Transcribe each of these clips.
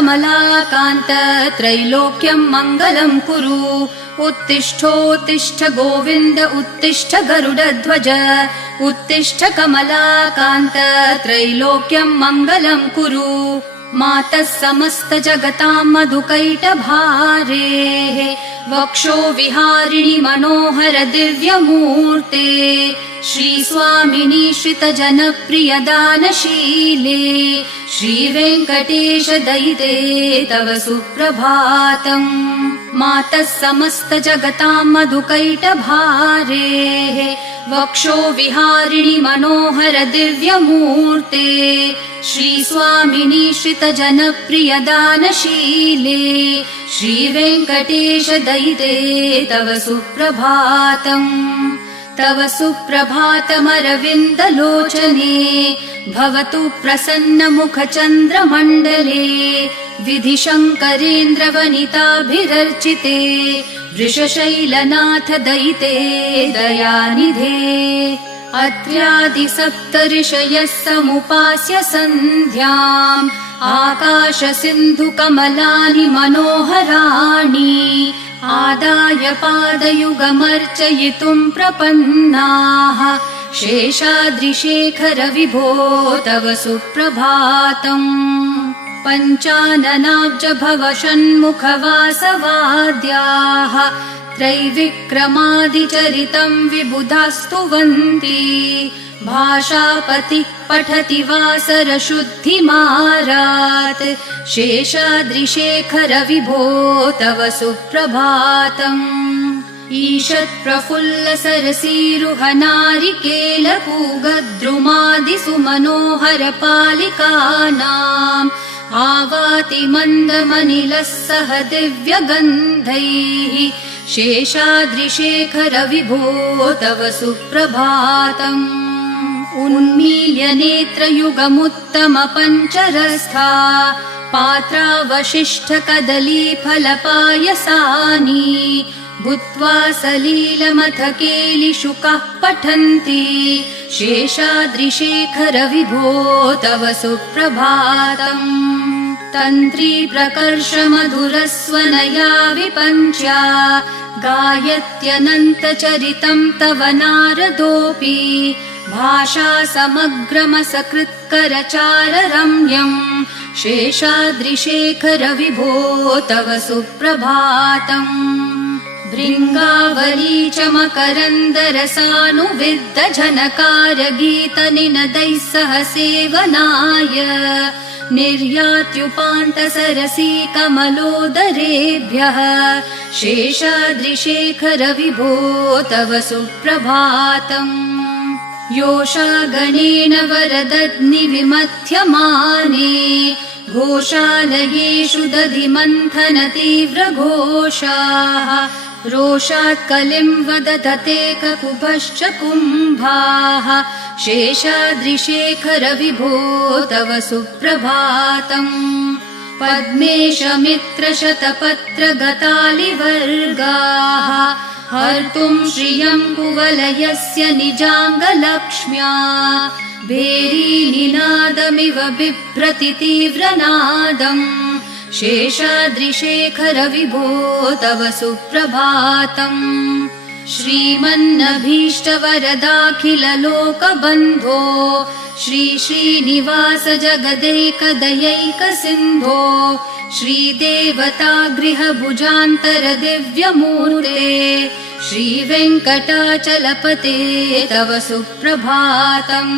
कमलाकान्त त्रैलोक्यं मङ्गलं कुरु। उत्तिष्ठोत्तिष्ठ गोविन्द उत्तिष्ठ गरुडध्वज उत्तिष्ठ कमलाकान्त त्रैलोक्यं मङ्गलं कुरु। मातः समस्त जगतां मधुकैटभारेः वक्षो विहारिणि मनोहर दिव्यमूर्ते श्रीस्वामिनि श्रितजनप्रिय दानशीले श्रीवेङ्कटेश दयिते तव सुप्रभातम्। मातः समस्त जगतां मधुकैटभारेः वक्षो विहारिणि मनोहर दिव्यमूर्ते श्रीस्वामिनि श्रितजनप्रिय दानशीले श्रीवेङ्कटेश दयिते तव सुप्रभातम्। तव सुप्रभातमरविन्दलोचने भवतु प्रसन्नमुखचन्द्रमण्डले विधिशङ्करेन्द्रवनिताभिरर्चिते वृषशैलनाथ दयिते दयानिधे। अत्र्यादिसप्तऋषयः समुपास्य सन्ध्याम् आकाशसिन्धुकमलानि मनोहराणि आदाय पादयुगमर्चयितुम् प्रपन्नाः शेषाद्रिशेखर विभो तव सुप्रभातम्। पञ्चाननाब्ज भव षण्मुखवासवाद्याः त्रैविक्रमादिचरितं विबुधास्तुवन्ति भाषापतिः पठति वासरशुद्धिमारात् शेषाद्रिशेखर विभो तव सुप्रभातम्। ईषत्प्रफुल्लसरसीरुहनारिकेलपूगद्रुमादिसुमनोहर पालिकानाम् आवाति मन्दमनिलः सह दिव्यगन्धैः शेषाद्रिशेखर विभो तव सुप्रभातम्। उन्मील्य नेत्रयुगमुत्तम पञ्चरस्था पात्रावशिष्ट कदलीफलपायसानि भूत्वा सलीलमथकेलिशुकाः पठन्ति शेषाद्रिशेखर विभो तव सुप्रभातम्। तन्त्री प्रकर्ष मधुरस्वनया विपञ्च्या गायत्यनन्तचरितं तव नारदोऽपि भाषा समग्रमसकृत्करचाररम्यम् शेषाद्रिशेखर विभो तव सुप्रभातम्। भृङ्गावली च मकरन्दरसानुविद्ध झनकार गीतनिनदैः सह सेवनाय निर्यात्युपान्तसरसी कमलोदरेभ्यः शेषाद्रिशेखर विभो तव सुप्रभातम्। योषागणेन वरदग्निविमथ्यमाने घोषालयेषु दधिमन्थन तीव्रघोषाः रोषात् कलिं वदधते ककुभश्च कुम्भाः शेषाद्रिशेखर विभो तव सुप्रभातम्। पद्मेशमित्रशतपत्रगतालिवर्गाः हर्तुं श्रियं कुवलयस्य निजाङ्गलक्ष्म्या भेरीनिनादमिव बिभ्रति तीव्रनादम् शेषाद्रिशेखर विभो तव सुप्रभातम्। श्रीमन्नभीष्टवरदाखिललोकबन्धो श्री श्रीनिवास जगदैकदयैकसिन्धो श्रीदेवतागृहभुजान्तर दिव्यमूर्ते श्रीवेङ्कटाचलपते तव सुप्रभातम्।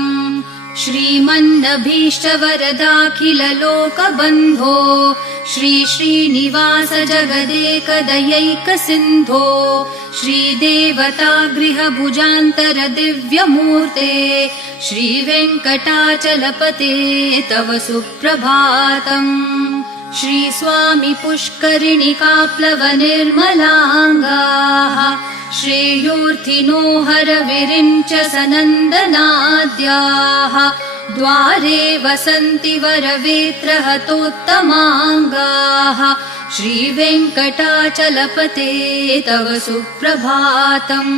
श्रीमन्नभीष्टवरदाखिललोकबन्धो श्री श्रीनिवास जगदेकदयैकसिन्धो श्रीदेवतागृहभुजान्तर दिव्यमूर्ते श्रीवेङ्कटाचलपते तव सुप्रभातम्। श्रीस्वामी पुष्करिणिकाप्लवनिर्मलाङ्गाः श्रेयोर्थिनो हरविरिञ्च सनन्दनाद्याः द्वारे वसन्ति वरवेत्रहतोत्तमाङ्गाः श्रीवेङ्कटाचलपते तव सुप्रभातम्।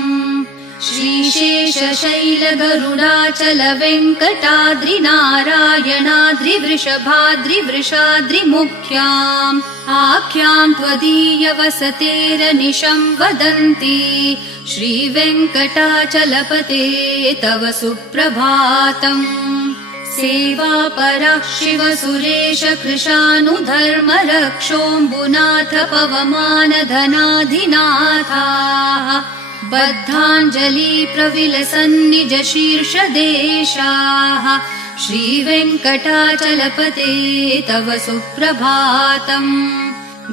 श्रीशेषशैलगरुडाचल वेङ्कटाद्रिनारायणाद्रिवृषभाद्रिवृषाद्रिमुख्याम् आख्याम् त्वदीयवसतेरनिशं वदन्ति श्रीवेङ्कटाचलपते तव सुप्रभातम्। सेवापरः शिव सुरेश कृशानुधर्म रक्षोऽम्बुनाथ पवमान धनाधिनाथाः बद्धाञ्जलि प्रविलसन्निज शीर्षदेशाः श्रीवेङ्कटाचलपते तव सुप्रभातम्।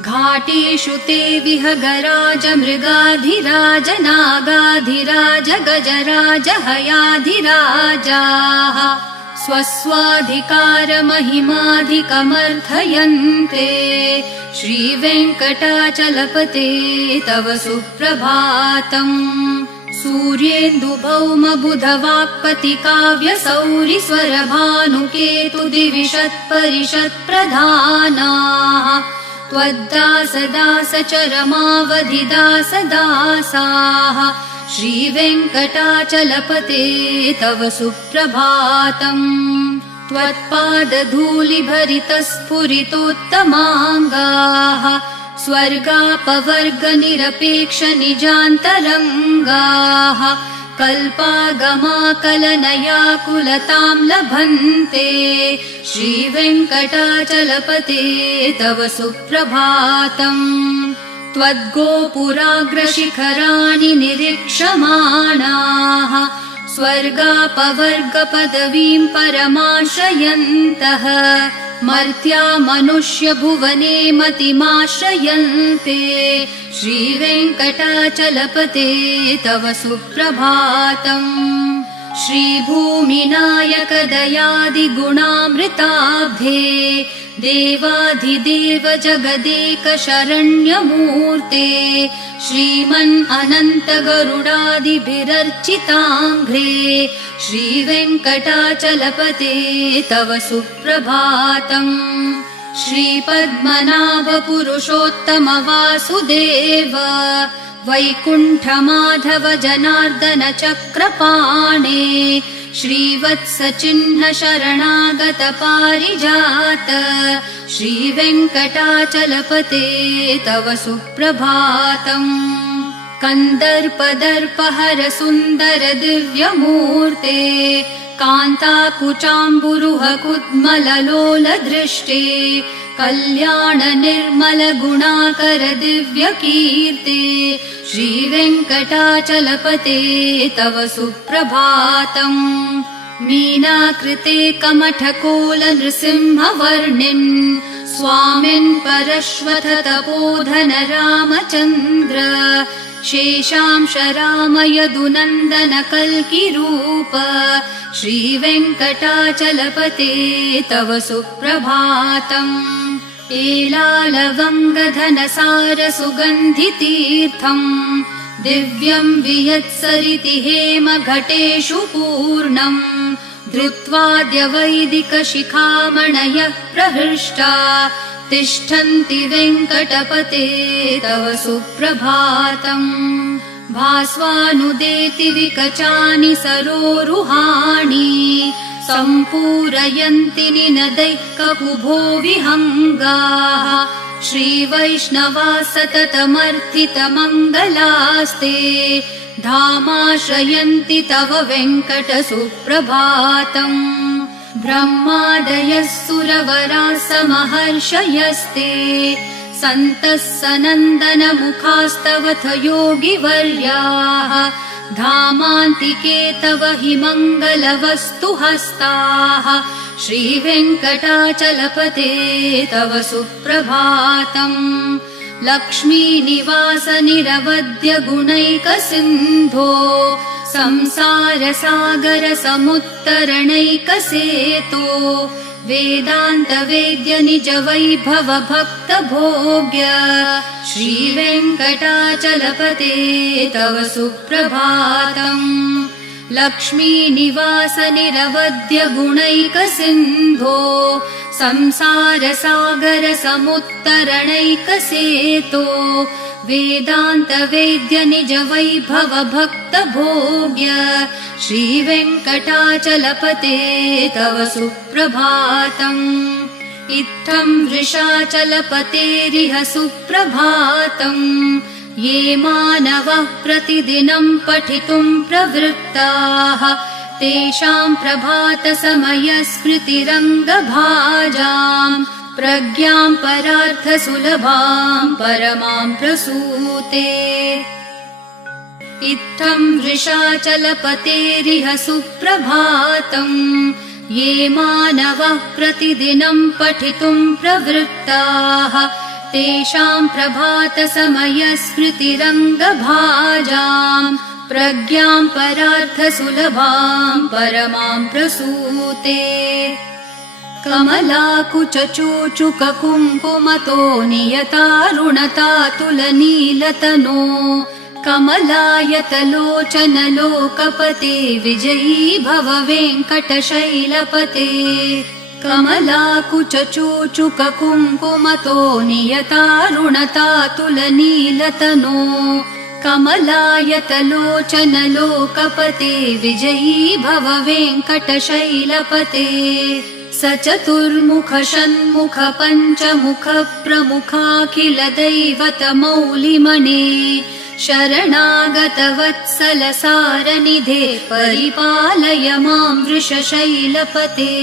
घाटेषु ते विहगराज मृगाधिराज नागाधिराज गजराज हयाधिराजाः स्वस्वाधिकारमहिमाधिकमर्थयन्ते श्रीवेङ्कटाचलपते तव सुप्रभातम्। सूर्येन्दुभौमबुधवाक्पतिकाव्यसौरिस्वरभानुकेतुदिविषत्परिषत्प्रधानाः त्वद्दासदासचरमावधिदासदासाः श्रीवेङ्कटाचलपते तव सुप्रभातम्। त्वत्पादधूलिभरितस्फुरितोत्तमाङ्गाः स्वर्गापवर्गनिरपेक्षनिजान्तरङ्गाः कल्पागमाकलनयाकुलताम् लभन्ते श्रीवेङ्कटाचलपते तव सुप्रभातम्। त्वद्गोपुराग्रशिखराणि निरीक्षमाणाः स्वर्गापवर्गपदवीम् परमाश्रयन्तः मर्त्या मनुष्यभुवने मतिमाश्रयन्ते श्रीवेङ्कटाचलपते तव सुप्रभातम्। श्रीभूमिनायक दयादिगुणामृताब्धे देवाधिदेव जगदेक शरण्यमूर्ते श्रीमन् अनन्त गरुडादिभिरर्चिताङ्घ्रे श्रीवेङ्कटाचलपते तव सुप्रभातम्। श्रीपद्मनाभ पुरुषोत्तम वासुदेव वैकुण्ठमाधव जनार्दन चक्रपाणे श्रीवत्सचिह्न शरणागत पारिजात श्रीवेङ्कटाचलपते तव सुप्रभातम्। कन्दर्पदर्पहर सुन्दर दिव्यमूर्ते कान्ताकुचाम्बुरुह कुड्मललोल दृष्टे कल्याण निर्मल गुणाकर दिव्यकीर्ते श्रीवेङ्कटाचलपते तव सुप्रभातम्। मीनाकृते कमठकोल नृसिंहवर्णिन् स्वामिन् परश्वथ तपोधन रामचन्द्र शेषांश राम यदुनन्दन कल्किरूप श्रीवेङ्कटाचलपते तव सुप्रभातम्। एलालवङ्गधनसार सुगन्धितीर्थम् दिव्यम् वियत्सरिति हेम घटेषु पूर्णम् धृत्वाद्य वैदिक शिखामणयः प्रहृष्टा तिष्ठन्ति वेङ्कटपते तव सुप्रभातम्। भास्वानुदेति विकचानि सरोरुहाणि सम्पूरयन्ति निनदैः ककुभो विहङ्गाः श्रीवैष्णवा सततमर्थितमङ्गलास्ते धामाश्रयन्ति तव वेङ्कट सुप्रभातम्। ब्रह्मादयः सुरवराः समहर्षयस्ते सन्तः सनन्दन मुखास्तवथ योगिवर्याः धामान्तिके तव हि मङ्गलवस्तु हस्ताः श्रीवेङ्कटाचलपते तव सुप्रभातम्। लक्ष्मीनिवास निरवद्य गुणैकसिन्धो संसार सागर समुत्तरणैकसेतो वेदान्त वेद्य निज वैभव भक्त भोग्य श्रीवेङ्कटाचलपते तव सुप्रभातम्। लक्ष्मीनिवास निरवद्य गुणैकसिन्धो संसार सागर समुत्तरणैकसेतो वेदान्तवेद्य निज वैभव भक्त भोग्य श्रीवेङ्कटाचलपते तव सुप्रभातम् इत्थं वृषाचलपतेरिह सुप्रभातम् ये मानवः प्रतिदिनं पठितुं प्रवृत्ताः तेषां प्रभातसमयस्मृतिरङ्गभाजाम् प्रज्ञां परार्थसुलभां परमां प्रसूते इत्थं वृषाचलपतेरिह सुप्रभातम् ये मानवः प्रतिदिनं पठितुं प्रवृत्ताः तेषां प्रभातसमयस्मृतिरङ्गभाजाम् प्रज्ञां परार्थसुलभां परमां प्रसूते कमलाकुचूचुककुङ्कुमतो नियतारुणतातुलनीलतनो कमलायतलोचनलोकपते विजयी भव वेङ्कटशैलपते कमलाकुचूचुककुङ्कुमतो नियतारुणतातुलनीलतनो कमलायतलोचनलोकपते विजयी भव वेङ्कटशैलपते स चतुर्मुख षण्मुख पञ्चमुख प्रमुखाखिल दैवतमौलिमणे शरणागतवत्सल सारनिधे परिपालय मां वृषशैलपते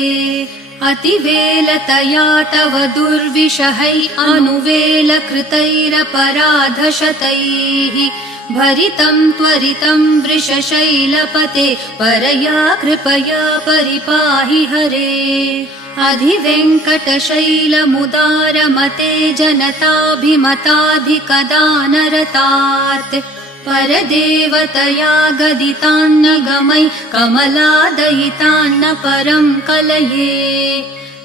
अतिवेलतया तव दुर्विषहै अनुवेलकृतैरपराधशतैः भरितं त्वरितं वृषशैलपते परया कृपया परिपाहि हरे अधिवेङ्कटशैलमुदारमते जनताभिमताधिकदानरतात् परदेवतया गदितान्न गमै कमलादयितान्न परं कलये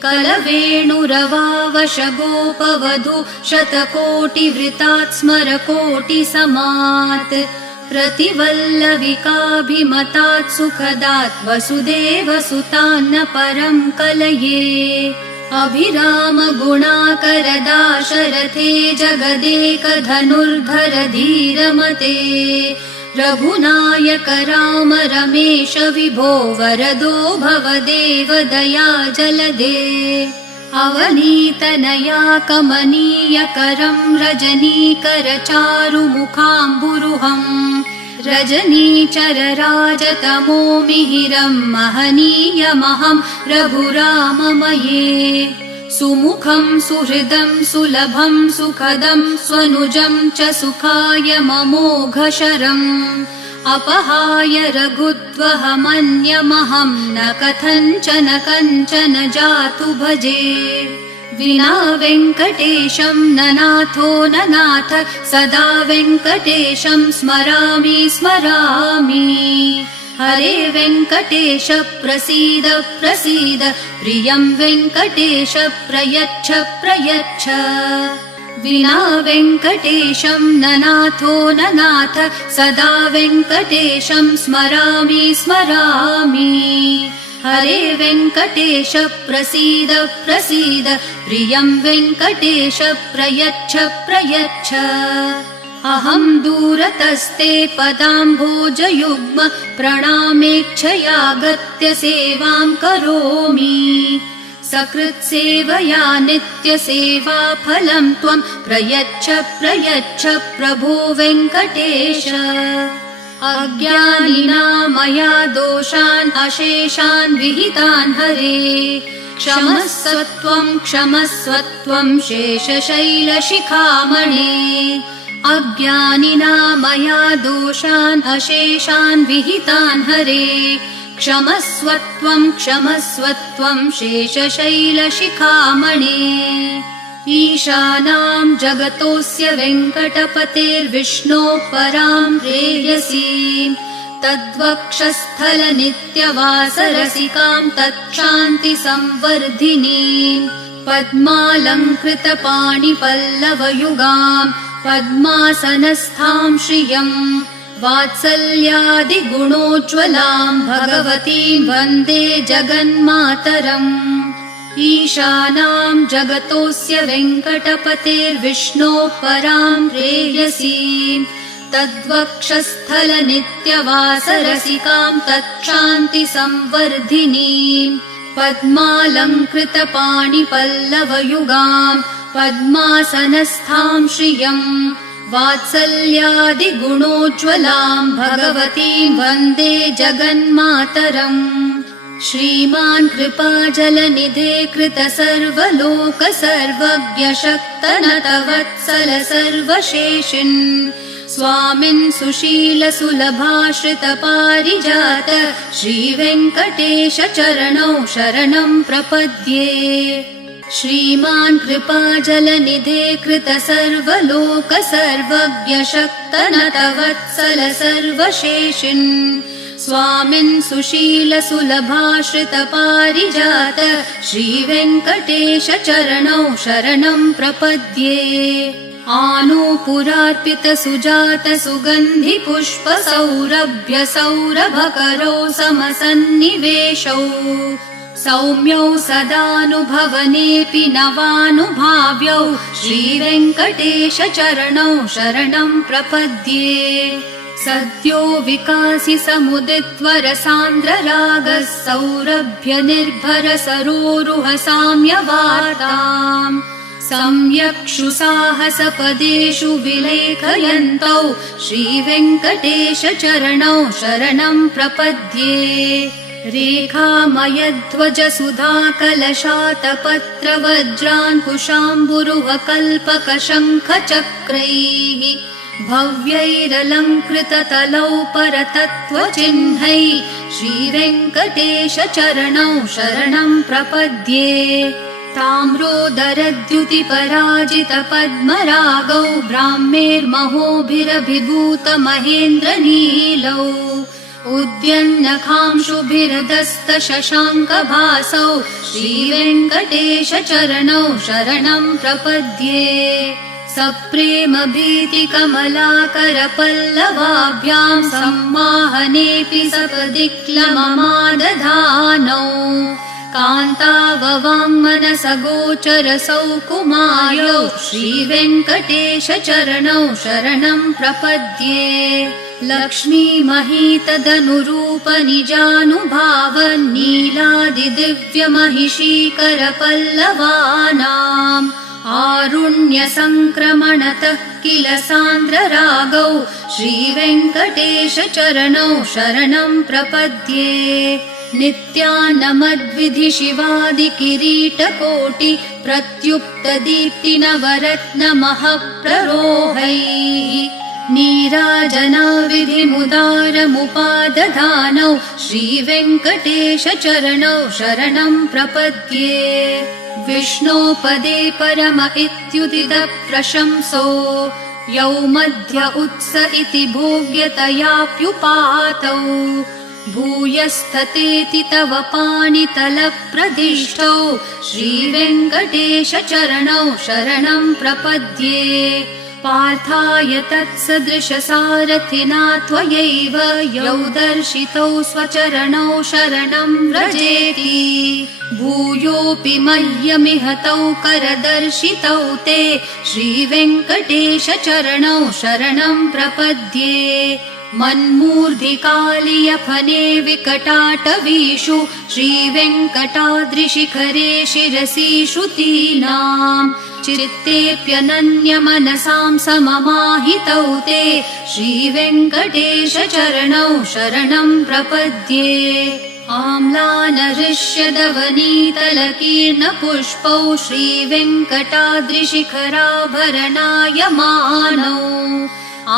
कलवेणुरवावशगोपवधू शतकोटिवृतात् स्मरकोटिसमात् प्रतिवल्लविकाभिमतात् सुखदात् वसुदेवसुतान्न परं कलये अभिराम गुणाकरदाशरथे जगदेकधनुर्धर धीरमते रघुनायक राम रमेश विभो वरदो भवदेव दया जलदे अवनीतनया कमनीयकरं रजनीकर चारुमुखाम्बुरुहम् रजनीचरराजतमो मिहिरं महनीयमहं रघुराममये सुमुखं सुहृदं सुलभं सुखदं स्वनुजं च सुखाय ममोघशरम् अपहाय रघुत्वहमन्यमहं न कथञ्चन कञ्चन जातु भजे विना वेङ्कटेशं न नाथो न नाथ सदा वेङ्कटेशं स्मरामि स्मरामि हरे वेङ्कटेश प्रसीद प्रसीद प्रियं वेङ्कटेश प्रयच्छ प्रयच्छ विना वेङ्कटेशं न नाथो न नाथ सदा वेङ्कटेशं स्मरामि स्मरामि हरे वेङ्कटेश प्रसीद प्रसीद प्रियं वेङ्कटेश प्रयच्छ प्रयच्छ अहं दूरतस्ते पदाम्भोजयुग्म प्रणामेच्छयागत्य सेवां करोमि सकृत्सेवया नित्यसेवाफलं त्वं प्रयच्छ प्रयच्छ प्रभो वेङ्कटेश अज्ञानिना मया दोषान् अशेषान् विहितान् हरे क्षमस्व त्वं शेषशैलशिखामणे अज्ञानिना मया दोषान् अशेषान् विहितान् हरे क्षमस्व त्वं शेषशैलशिखामणे ईशानां जगतोऽस्य वेङ्कटपतेर्विष्णोः परां प्रेयसीं तद्वक्षस्थलनित्यवासरसिकां तत्क्षान्तिसंवर्धिनीं पद्मालङ्कृतपाणिपल्लवयुगां पद्मासनस्थां श्रियम् वात्सल्यादिगुणोज्ज्वलां भगवतीं वन्दे जगन्मातरम् ईशानां जगतोऽस्य वेङ्कटपतेर्विष्णोः परां प्रेयसीम् तद्वक्षस्थलनित्यवासरसिकां तच्छान्तिसंवर्धिनीम् पद्मालङ्कृतपाणिपल्लवयुगां पद्मासनस्थां श्रियम् वात्सल्यादिगुणोज्ज्वलां भगवतीं वन्दे जगन्मातरम्। श्रीमान् कृपाजलनिधे कृतसर्वलोक सर्वज्ञ शक्तनतवत्सल सर्वशेषिन् स्वामिन् सुशील सुलभाश्रित पारिजात श्रीवेङ्कटेश चरणौ शरणं प्रपद्ये। श्रीमान् कृपाजलनिधे कृतसर्वलोक सर्वज्ञ शक्तनतवत्सल सर्वशेषिन् स्वामिन् सुशील सुलभाश्रित पारिजात श्रीवेङ्कटेश चरणौ शरणं प्रपद्ये। आनूपुरार्पित सुजात सुगन्धि पुष्प सौरभ्य सौरभकरौ समसन्निवेशौ सौम्यौ सदानुभवनेऽपि नवानुभाव्यौ श्रीवेङ्कटेश चरणौ शरणं प्रपद्ये। सद्यो विकासि समुदित्वर सान्द्र रागः सौरभ्य निर्भर सरोरुह साम्यवार्ताम् सम्यक्षु साहसपदेषु विलेखयन्तौ श्रीवेङ्कटेश चरणौ शरणं प्रपद्ये। रेखामयध्वज सुधाकलशातपत्र वज्राङ्कुशाम्बुरुह कल्पक शङ्ख चक्रैः भव्यैरलङ्कृततलौ परतत्त्वचिह्नैः श्रीवेङ्कटेश चरणौ शरणं प्रपद्ये। ताम्रोदरद्युतिपराजित पद्मरागौ ब्राह्मेर्महोभिरभिभूत महेन्द्रनीलौ उद्यन्नखांशुभिर्दस्त शशाङ्कभासौ श्रीवेङ्कटेश चरणौ शरणं प्रपद्ये। सप्रेम भीतिकमलाकर पल्लवाभ्यां सम्माहनेऽपि सपदि क्लममादधानौ कान्ताववाङ्मनसगोचर सौकुमार्यौ श्रीवेङ्कटेश चरणौ शरणं प्रपद्ये। लक्ष्मीमहीतदनुरूप निजानुभाव नीलादिदिव्यमहिषीकर पल्लवानाम् आरुण्यसङ्क्रमणतः किल सान्द्ररागौ श्रीवेङ्कटेश चरणौ शरणं प्रपद्ये। नित्यानमद्विधि शिवादि किरीटकोटि प्रत्युक्त दीप्ति नवरत्नमहप्ररोहैः नीराजनाविधिमुदारमुपादधानौ श्रीवेङ्कटेश चरणौ शरणं प्रपद्ये। विष्णोपदे परम इत्युदित प्रशंसो यौ मध्य उत्स इति भोग्यतयाप्युपातौ भूयस्ततेति तव पाणितलप्रदिष्टौ श्रीवेङ्कटेश चरणौ शरणं प्रपद्ये। पार्थाय तत्सदृशसारथिना त्वयैव यौ दर्शितौ स्वचरणौ शरणं व्रजेति भूयोऽपि मह्यमिह तौ करदर्शितौ ते श्रीवेङ्कटेश चरणौ शरणं प्रपद्ये। मन्मूर्धिकालियफने विकटाटवीषु श्रीवेङ्कटाद्रिशिखरे शिरसि श्रुतीनाम् चित्तेऽप्यनन्यमनसां सममाहितौ ते श्रीवेङ्कटेश चरणौ शरणं प्रपद्ये। आम्लानहृष्यदवनीतलकीर्णपुष्पौ श्रीवेङ्कटाद्रिशिखराभरणायमानौ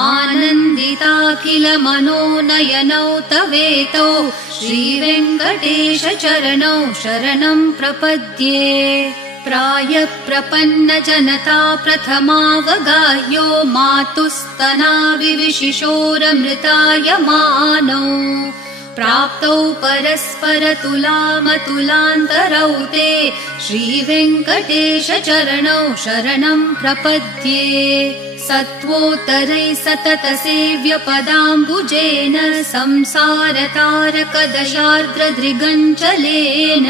आनन्दिताखिलमनोनयनौ तवेतौ श्रीवेङ्कटेश चरणौ शरणं प्रपद्ये। प्रायप्रपन्नजनता प्रथमावगाह्यो मातुस्तनाविविशिशोरमृतायमानौ प्राप्तौ परस्परतुलामतुलान्तरौ ते श्रीवेङ्कटेश चरणौ शरणं प्रपद्ये। सत्वोत्तरैः सतत सेव्यपदाम्बुजेन संसारतारकदशार्द्रदृगञ्चलेन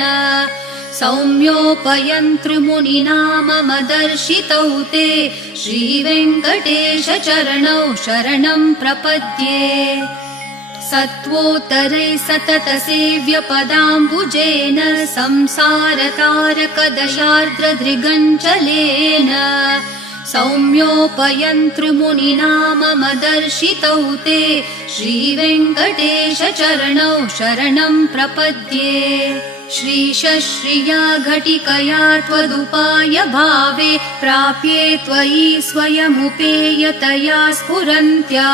सौम्योपयन्त्रिमुनिना मम दर्शितौ ते श्रीवेङ्कटेश चरणौ शरणं प्रपद्ये सत्त्वोत्तरै सतत सेव्यपदाम्बुजेन संसारतारकदशार्द्रदृगञ्चलेन सौम्योपयन्त्रिमुनिना मम दर्शितौ ते श्रीवेङ्कटेश चरणौ शरणं प्रपद्ये श्रीशश्रिया घटिकया त्वदुपाय भावे प्राप्ये त्वयि स्वयमुपेयतया स्फुरन्त्या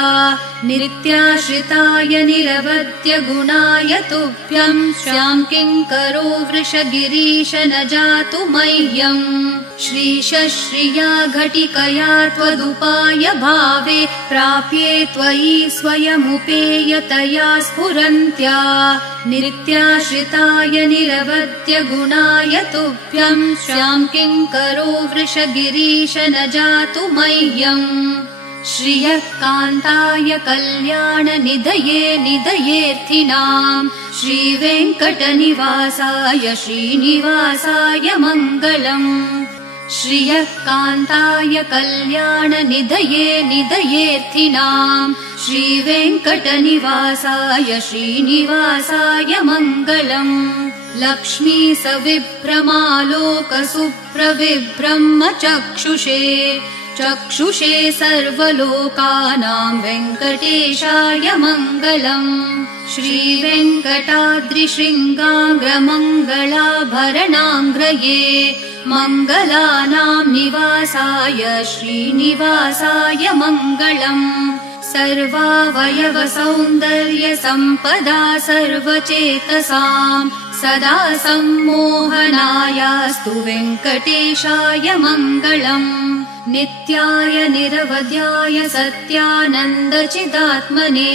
नित्याश्रिताय निरवद्य गुणाय तुभ्यं स्वां किङ्करो वृषगिरीश न जातु मह्यम् श्रीशश्रिया घटिकया त्वदुपाय भावे प्राप्ये त्वयि स्वयमुपेयतया स्फुरन्त्या नित्याश्रिताय निरवद्य गुणाय तुभ्यं स्वां किङ्करो वृषगिरीश न जातु मह्यम् श्रियः कान्ताय कल्याणनिधये निधयेऽर्थिनां श्रीवेङ्कटनिवासाय श्रीनिवासाय मङ्गलम् श्रियः कान्ताय कल्याणनिधये निधयेऽर्थिनां श्रीवेङ्कटनिवासाय श्रीनिवासाय मङ्गलम् लक्ष्मी सविभ्रमालोकसुप्रविभ्रमचक्षुषे चक्षुषे सर्वलोकानां वेङ्कटेशाय मङ्गलम् श्रीवेङ्कटाद्रिशृङ्गाग्रमङ्गलाभरणाङ्ग्रये मङ्गलानां निवासाय श्रीनिवासाय मङ्गलम् सर्वावयवसौन्दर्यसम्पदा सर्वचेतसां सदा सम्मोहनायास्तु वेङ्कटेशाय मङ्गलम् नित्याय निरवध्याय सत्यानन्दचिदात्मने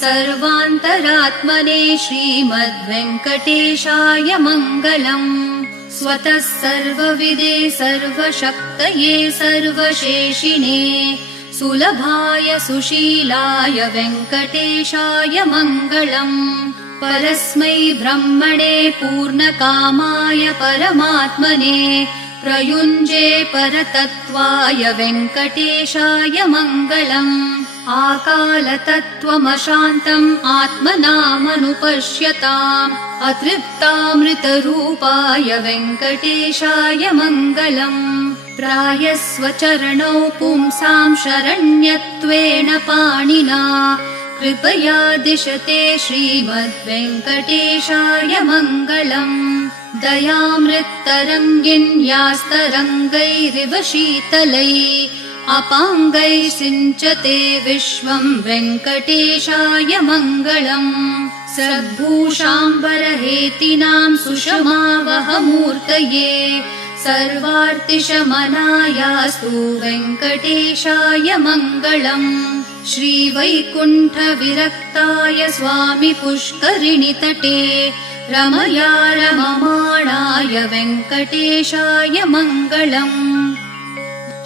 सर्वान्तरात्मने श्रीमद्वेङ्कटेशाय मङ्गलम् स्वतः सर्वविदे सर्वशक्तये सर्वशेषिणे सुलभाय सुशीलाय वेङ्कटेशाय मङ्गलम् परस्मै ब्रह्मणे पूर्णकामाय परमात्मने प्रयुञ्जे परतत्त्वाय वेङ्कटेशाय मङ्गलम् आकालतत्त्वमशान्तम् आत्मनामनुपश्यताम् अतृप्तामृतरूपाय वेङ्कटेशाय मङ्गलम् प्रायस्वचरणौ पुंसां शरण्यत्वेन पाणिना कृपया दिशते श्रीमद्वेङ्कटेशाय मङ्गलम् दयामृत्तरङ्गिन्यास्तरङ्गैरिव शीतलैः अपाङ्गैः सिञ्चते विश्वं वेङ्कटेशाय मङ्गलम् सद्भूषाम्बरहेतिनां सुषमावहमूर्तये सर्वार्तिशमनायास्तु वेङ्कटेशाय मङ्गलम् श्रीवैकुण्ठविरक्ताय स्वामि पुष्करिणीतटे रमया रममाणाय वेङ्कटेशाय मङ्गलम्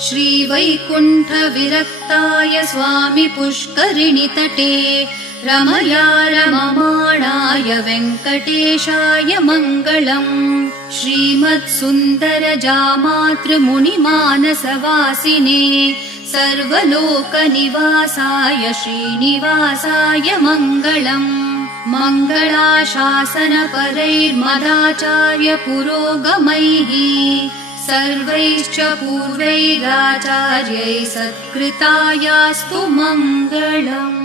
श्रीवैकुण्ठविरक्ताय स्वामि पुष्करिणीतटे रमया रममाणाय वेङ्कटेशाय मङ्गलम् श्रीमत्सुन्दरजामातृमुनिमानसवासिने सर्वलोकनिवासाय श्रीनिवासाय मङ्गलम् मङ्गलाशासनपरैर्मदाचार्य पुरोगमैः सर्वैश्च पूर्वैराचार्यैः सत्कृतायास्तु मङ्गलम्।